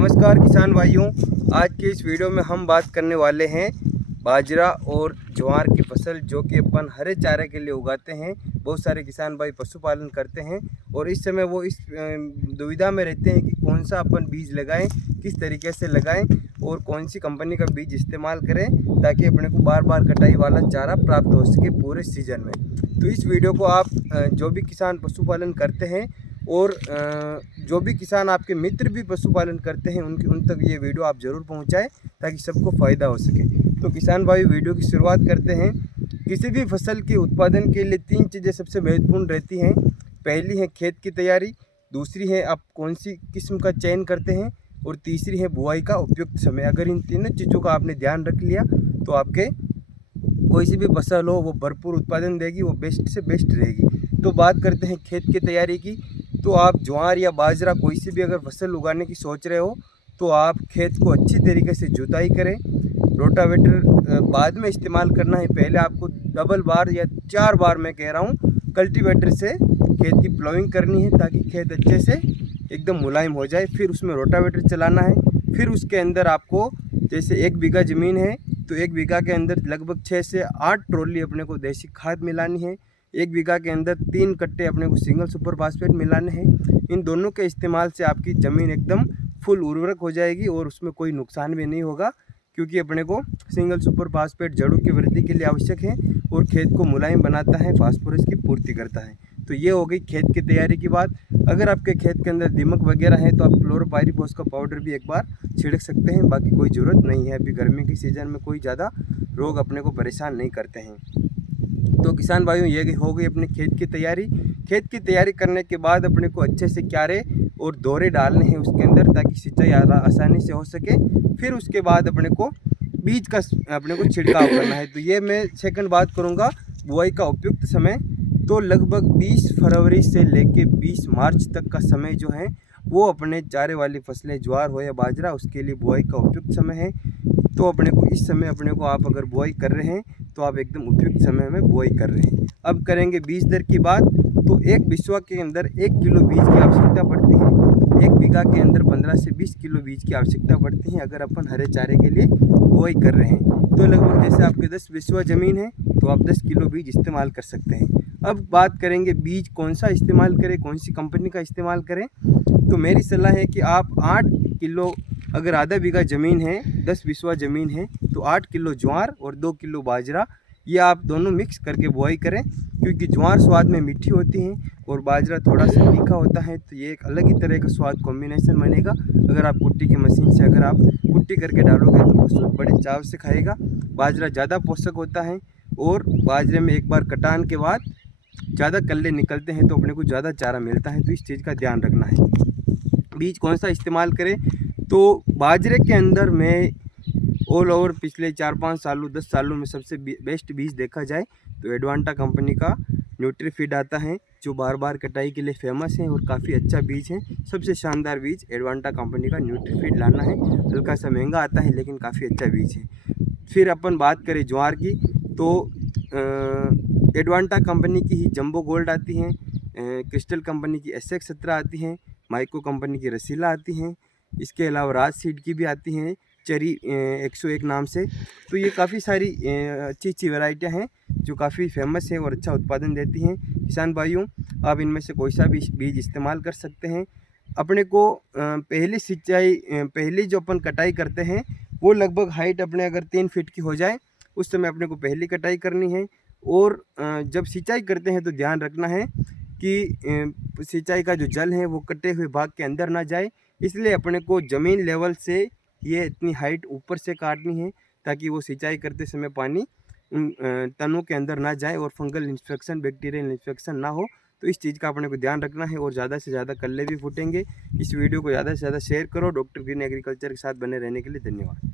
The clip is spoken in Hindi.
नमस्कार किसान भाइयों, आज के इस वीडियो में हम बात करने वाले हैं बाजरा और ज्वार की फसल जो कि अपन हरे चारे के लिए उगाते हैं। बहुत सारे किसान भाई पशुपालन करते हैं और इस समय वो इस दुविधा में रहते हैं कि कौन सा अपन बीज लगाएं, किस तरीके से लगाएं और कौन सी कंपनी का बीज इस्तेमाल करें ताकि अपने को बार बार कटाई वाला चारा प्राप्त हो सके पूरे सीजन में। तो इस वीडियो को आप जो भी किसान पशुपालन करते हैं और जो भी किसान आपके मित्र भी पशुपालन करते हैं उन तक ये वीडियो आप ज़रूर पहुंचाएं ताकि सबको फ़ायदा हो सके। तो किसान भाई वीडियो की शुरुआत करते हैं। किसी भी फसल के उत्पादन के लिए 3 चीज़ें सबसे महत्वपूर्ण रहती हैं। पहली है खेत की तैयारी, दूसरी है आप कौन सी किस्म का चयन करते हैं और तीसरी है बुआई का उपयुक्त समय। अगर इन तीनों चीज़ों का आपने ध्यान रख लिया तो आपके कोई सी भी फसल हो वो भरपूर उत्पादन देगी, वो बेस्ट से बेस्ट रहेगी। तो बात करते हैं खेत की तैयारी की। तो आप ज्वार या बाजरा कोई सी भी अगर फसल उगाने की सोच रहे हो तो आप खेत को अच्छी तरीके से जुताई करें। रोटावेटर बाद में इस्तेमाल करना है, पहले आपको डबल बार या 4 बार मैं कह रहा हूँ कल्टीवेटर से खेत की प्लाइंग करनी है ताकि खेत अच्छे से एकदम मुलायम हो जाए। फिर उसमें रोटावेटर चलाना है। फिर उसके अंदर आपको जैसे 1 बीघा ज़मीन है तो 1 बीघा के अंदर लगभग 6 से 8 ट्रॉली अपने को देसी खाद मिलानी है। 1 बीघा के अंदर 3 कट्टे अपने को सिंगल सुपर फास्फेट मिलाने हैं। इन दोनों के इस्तेमाल से आपकी ज़मीन एकदम फुल उर्वरक हो जाएगी और उसमें कोई नुकसान भी नहीं होगा, क्योंकि अपने को सिंगल सुपर फास्फेट जड़ों की वृद्धि के लिए आवश्यक है और खेत को मुलायम बनाता है, फास्फोरस की पूर्ति करता है। तो ये हो गई खेत की तैयारी की बात। अगर आपके खेत के अंदर दीमक वगैरह है तो आप क्लोरोपाइरीफॉस का पाउडर भी एक बार छिड़क सकते हैं, बाकी कोई ज़रूरत नहीं है। अभी गर्मी के सीज़न में कोई ज़्यादा रोग अपने को परेशान नहीं करते हैं। तो किसान भाइयों ये हो गई अपने खेत की तैयारी। खेत की तैयारी करने के बाद अपने को अच्छे से क्यारे और दौरे डालने हैं उसके अंदर ताकि सिंचाई आसानी से हो सके। फिर उसके बाद अपने को बीज का अपने को छिड़काव करना है। तो ये मैं सेकंड बात करूँगा बुआई का उपयुक्त समय। तो लगभग 20 फरवरी से लेके 20 मार्च तक का समय जो है वो अपने चारे वाली फसलें ज्वार हो या बाजरा उसके लिए बुआई का उपयुक्त समय है। तो अपने को इस समय अपने को आप अगर बुआई कर रहे हैं तो आप एकदम उपयुक्त समय में बुआई कर रहे हैं। अब करेंगे बीज दर की बात। तो एक बिस्वा के अंदर 1 किलो बीज की आवश्यकता पड़ती है। 1 बीघा के अंदर 15 से 20 किलो बीज की आवश्यकता पड़ती है अगर अपन हरे चारे के लिए बुआई कर रहे हैं। तो लगभग जैसे आपके 10 बिस्वा ज़मीन है तो आप 10 किलो बीज इस्तेमाल कर सकते हैं। अब बात करेंगे बीज कौन सा इस्तेमाल करें, कौन सी कंपनी का इस्तेमाल करें। तो मेरी सलाह है कि आप 8 किलो, अगर आधा बीघा ज़मीन है, 10 बिस्वा ज़मीन है तो 8 किलो ज्वार और 2 किलो बाजरा, ये आप दोनों मिक्स करके बुआई करें। क्योंकि ज्वार स्वाद में मीठी होती हैं और बाजरा थोड़ा सा तीखा होता है, तो ये एक अलग ही तरह का स्वाद कॉम्बिनेशन बनेगा। अगर आप कुट्टी की मशीन से अगर आप कुट्टी करके डालोगे तो पशु बड़े चाव से खाएगा। बाजरा ज़्यादा पोषक होता है और बाजरे में एक बार कटान के बाद ज़्यादा कल्ले निकलते हैं तो अपने को ज़्यादा चारा मिलता है। तो इस चीज़ का ध्यान रखना है। बीज कौन सा इस्तेमाल करें, तो बाजरे के अंदर मैं ऑल ओवर पिछले 4-5 सालों 10 सालों में सबसे बेस्ट बीज देखा जाए तो एडवांटा कंपनी का न्यूट्रीफीड आता है जो बार बार कटाई के लिए फेमस है और काफ़ी अच्छा बीज है। सबसे शानदार बीज एडवांटा कंपनी का न्यूट्रीफीड लाना है। हल्का सा महंगा आता है लेकिन काफ़ी अच्छा बीज है। फिर अपन बात करें ज्वार की तो एडवांटा कंपनी की ही जंबो गोल्ड आती हैं, क्रिस्टल कंपनी की SX17 आती हैं, माइको कंपनी की रसीला आती हैं, इसके अलावा राज सीड की भी आती हैं, चेरी 101 नाम से। तो ये काफ़ी सारी अच्छी अच्छी वैरायटियाँ हैं जो काफ़ी फेमस है और अच्छा उत्पादन देती हैं। किसान भाइयों, आप इनमें से कोई सा भी बीज इस्तेमाल कर सकते हैं। अपने को पहली सिंचाई पहली जो अपन कटाई करते हैं वो लगभग हाइट अपने अगर 3 फीट की हो जाए उस समय अपने को पहली कटाई करनी है। और जब सिंचाई करते हैं तो ध्यान रखना है कि सिंचाई का जो जल है वो कटे हुए भाग के अंदर ना जाए, इसलिए अपने को ज़मीन लेवल से ये इतनी हाइट ऊपर से काटनी है ताकि वो सिंचाई करते समय पानी उन तनों के अंदर ना जाए और फंगल इन्फेक्शन, बैक्टीरियल इन्फेक्शन ना हो। तो इस चीज़ का अपने को ध्यान रखना है और ज़्यादा से ज़्यादा कल्ले भी फूटेंगे। इस वीडियो को ज़्यादा से ज़्यादा शेयर करो। डॉक्टर ग्रीन एग्रीकल्चर के साथ बने रहने के लिए धन्यवाद।